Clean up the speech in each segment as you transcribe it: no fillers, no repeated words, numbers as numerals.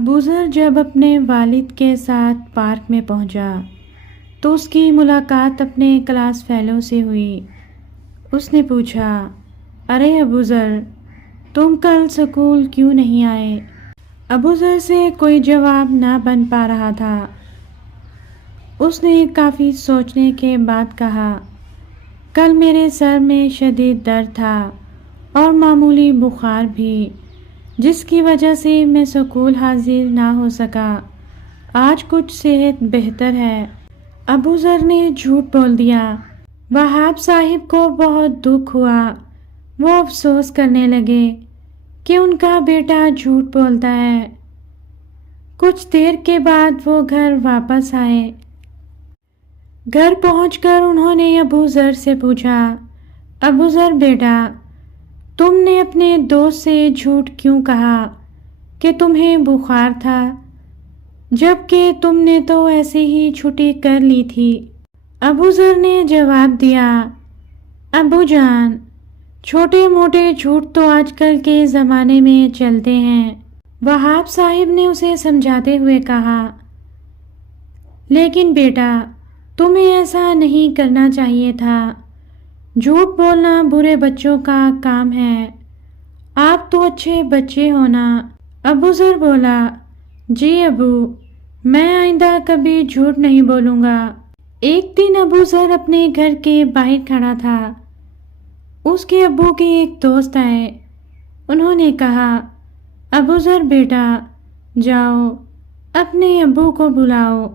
ابو ذر جب اپنے والد کے ساتھ پارک میں پہنچا تو اس کی ملاقات اپنے کلاس فیلو سے ہوئی۔ اس نے پوچھا، ارے ابو ذر، تم کل سکول کیوں نہیں آئے؟ ابو ذر سے کوئی جواب نہ بن پا رہا تھا۔ اس نے کافی سوچنے کے بعد کہا، کل میرے سر میں شدید درد تھا اور معمولی بخار بھی، جس کی وجہ سے میں سکول حاضر نہ ہو سکا۔ آج کچھ صحت بہتر ہے۔ ابو ذر نے جھوٹ بول دیا۔ وہاب صاحب کو بہت دکھ ہوا۔ وہ افسوس کرنے لگے کہ ان کا بیٹا جھوٹ بولتا ہے۔ کچھ دیر کے بعد وہ گھر واپس آئے۔ گھر پہنچ کر انہوں نے ابو ذر سے پوچھا، ابو ذر بیٹا، تم نے اپنے دوست سے جھوٹ کیوں کہا کہ تمہیں بخار تھا، جبکہ تم نے تو ایسے ہی چھٹی کر لی تھی؟ ابو ذر نے جواب دیا، ابو جان، چھوٹے موٹے جھوٹ تو آج کل کے زمانے میں چلتے ہیں۔ وہاب صاحب نے اسے سمجھاتے ہوئے کہا، لیکن بیٹا، تمہیں ایسا نہیں کرنا چاہیے تھا۔ جھوٹ بولنا برے بچوں کا کام ہے۔ آپ تو اچھے بچے ہو نا۔ ابو ذر بولا، جی ابو، میں آئندہ کبھی جھوٹ نہیں بولوں گا۔ ایک دن ابو ذر اپنے گھر کے باہر کھڑا تھا۔ اس کے ابو کے ایک دوست آئے۔ انہوں نے کہا، ابو ذر بیٹا، جاؤ اپنے ابو کو بلاؤ۔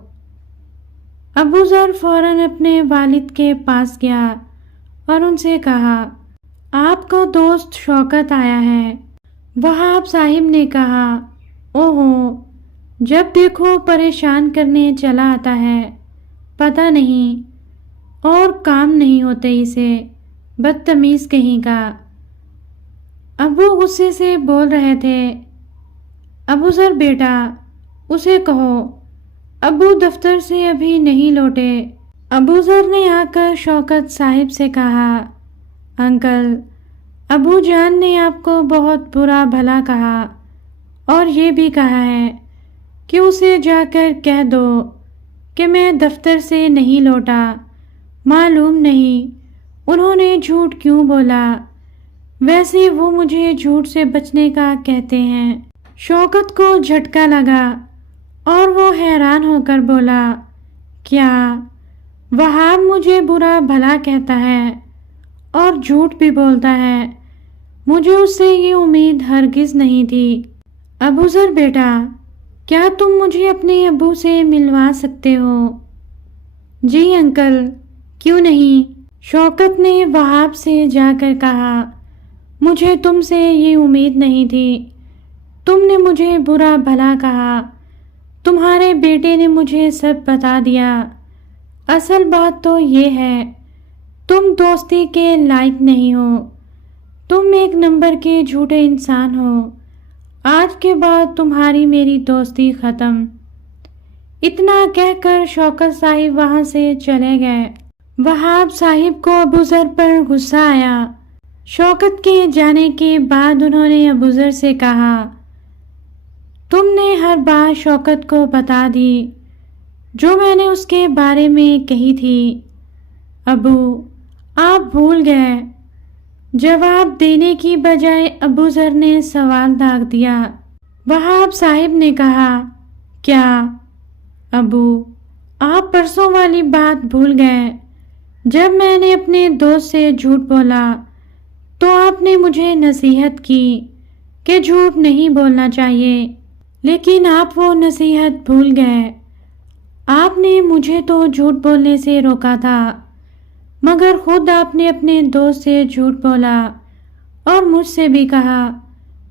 ابو ذر فوراً اپنے والد کے پاس گیا اور ان سے کہا، آپ کا دوست شوکت آیا ہے۔ وہاب صاحب نے کہا، اوہو، جب دیکھو پریشان کرنے چلا آتا ہے، پتہ نہیں اور کام نہیں ہوتے اسے، بدتمیز کہیں کا۔ ابو غصے سے بول رہے تھے، ابو ذر بیٹا، اسے کہو ابو دفتر سے ابھی نہیں لوٹے۔ ابو ذر نے آ کر شوکت صاحب سے کہا، انکل، ابو جان نے آپ کو بہت برا بھلا کہا اور یہ بھی کہا ہے کہ اسے جا کر کہہ دو کہ میں دفتر سے نہیں لوٹا۔ معلوم نہیں انہوں نے جھوٹ کیوں بولا، ویسے وہ مجھے جھوٹ سے بچنے کا کہتے ہیں۔ شوکت کو جھٹکا لگا اور وہ حیران ہو کر بولا، کیا وہاب مجھے برا بھلا کہتا ہے اور جھوٹ بھی بولتا ہے؟ مجھے اس سے یہ امید ہرگز نہیں تھی۔ ابو ذر بیٹا، کیا تم مجھے اپنے ابو سے ملوا سکتے ہو؟ جی انکل، کیوں نہیں؟ شوکت نے وہاب سے جا کر کہا، مجھے تم سے یہ امید نہیں تھی۔ تم نے مجھے برا بھلا کہا، تمہارے بیٹے نے مجھے سب بتا دیا۔ اصل بات تو یہ ہے، تم دوستی کے لائق نہیں ہو۔ تم ایک نمبر کے جھوٹے انسان ہو۔ آج کے بعد تمہاری میری دوستی ختم۔ اتنا کہہ کر شوکت صاحب وہاں سے چلے گئے۔ وہاب صاحب کو ابو ذر پر غصہ آیا۔ شوکت کے جانے کے بعد انہوں نے ابو ذر سے کہا، تم نے ہر بات شوکت کو بتا دی جو میں نے اس کے بارے میں کہی تھی۔ ابو، آپ بھول گئے۔ جواب دینے کی بجائے ابو ذر نے سوال داغ دیا۔ وہاب صاحب نے کہا، کیا ابو، آپ پرسوں والی بات بھول گئے؟ جب میں نے اپنے دوست سے جھوٹ بولا تو آپ نے مجھے نصیحت کی کہ جھوٹ نہیں بولنا چاہیے، لیکن آپ وہ نصیحت بھول گئے۔ آپ نے مجھے تو جھوٹ بولنے سے روکا تھا، مگر خود آپ نے اپنے دوست سے جھوٹ بولا اور مجھ سے بھی کہا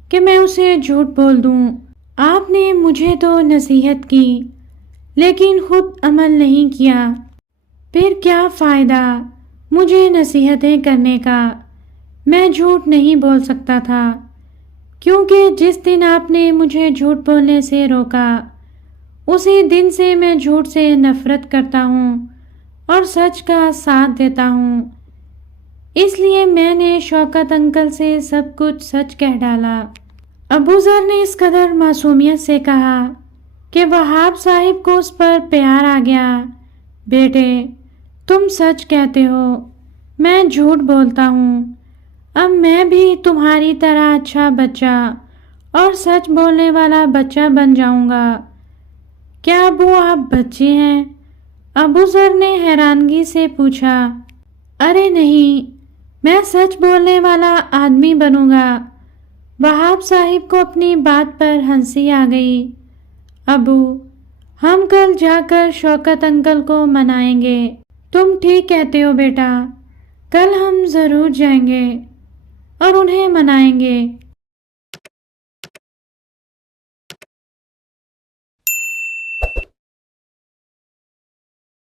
کہ میں اسے جھوٹ بول دوں۔ آپ نے مجھے تو نصیحت کی لیکن خود عمل نہیں کیا۔ پھر کیا فائدہ مجھے نصیحتیں کرنے کا؟ میں جھوٹ نہیں بول سکتا تھا، کیونکہ جس دن آپ نے مجھے جھوٹ بولنے سے روکا، اسی دن سے میں جھوٹ سے نفرت کرتا ہوں اور سچ کا ساتھ دیتا ہوں۔ اس لیے میں نے شوکت انکل سے سب کچھ سچ کہہ ڈالا۔ ابو ذر نے اس قدر معصومیت سے کہا کہ وہاب صاحب کو اس پر پیار آ گیا۔ بیٹے، تم سچ کہتے ہو، میں جھوٹ بولتا ہوں۔ اب میں بھی تمہاری طرح اچھا بچہ اور سچ بولنے والا بچہ بن جاؤں گا۔ کیا ابو آپ بچے ہیں؟ ابو ذر نے حیرانگی سے پوچھا۔ ارے نہیں، میں سچ بولنے والا آدمی بنوں گا۔ وہاب صاحب کو اپنی بات پر ہنسی آ گئی۔ ابو، ہم کل جا کر شوکت انکل کو منائیں گے۔ تم ٹھیک کہتے ہو بیٹا، کل ہم ضرور جائیں گے اور انہیں منائیں گے۔